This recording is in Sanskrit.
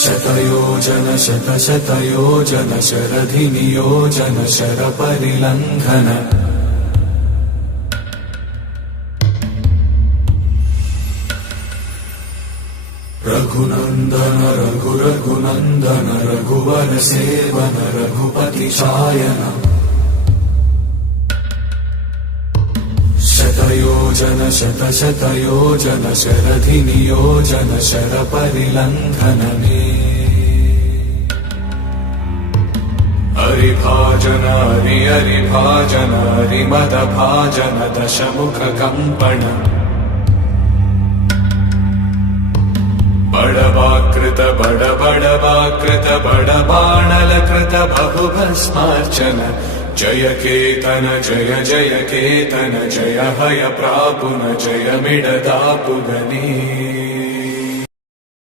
शतयोजन शतशतयोजन शरधिनियोजन शरपरिलङ्घन रघुनन्दन रघुरघुनन्दन रघुवर सेवन रघुपति चायन शतयोजन शतशतयोजन शरधिनियोजन शरपरिलङ्घन मे हरिभाजन हरिभाजन हरिमदभाजन दशमुखकम्पण बड़वाकृत बड़वाकृत बड़बाणलकृत बहुभस्मार्चन जय केतन जय केतन जय हय प्रापुन जय मिडदापुगनी।